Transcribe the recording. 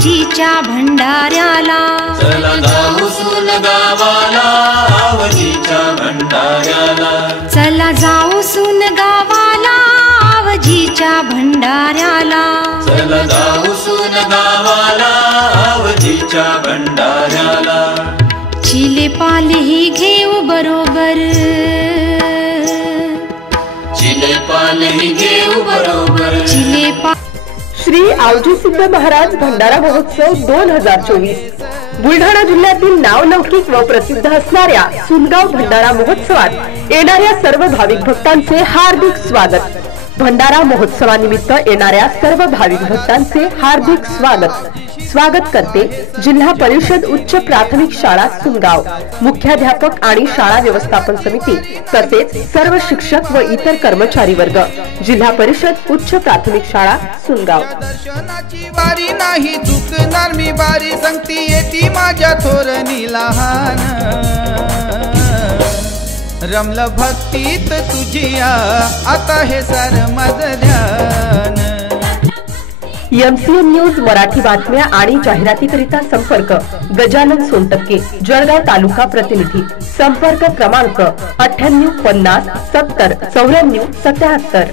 आवजीच्या भंडाऱ्याला, चला जाऊ सून गावाला आवजीच्या भंडाऱ्याला, चला जाऊ सून गावाला आवजीच्या भंडाऱ्याला, चला जाऊ सून गावाला आवजीच्या भंडाऱ्याला, चिले पालही घेऊ बरोबर, चिले पालही घेऊ बरोबर, चिले पा श्री आवजी सिद्ध महाराज भंडारा महोत्सव 2024 बुलढाणा जिल्ह्यातील नावलौकिक व प्रसिद्ध असणाऱ्या सुनगाव भंडारा महोत्सवात येणाऱ्या सर्व भाविक भक्तांचे हार्दिक स्वागत। भंडारा महोत्सवानिमित्त येणाऱ्या सर्व भाविक भक्तांचे हार्दिक स्वागत करते जिल्हा परिषद उच्च प्राथमिक शाळा सुनगाव, मुख्याध्यापक आणि शाळा व्यवस्थापन समिती तसेच सर्व शिक्षक व इतर कर्मचारी वर्ग, जिल्हा परिषद उच्च प्राथमिक शाळा सुनगाव। दर्शनाची वारी नाही चुकणार मी बारी, संगती येती माझ्या थोरणी लहान, रमल भक्तीत तुझी आता हे सार माझं ध्यान। एमसीएन न्यूज मराठी बातम्या आणि जाहिरातीकरिता संपर्क गजानन सोनटक्के, जळगाव तालुका प्रतिनिधी, संपर्क क्रमांक 98 50 70 94 77।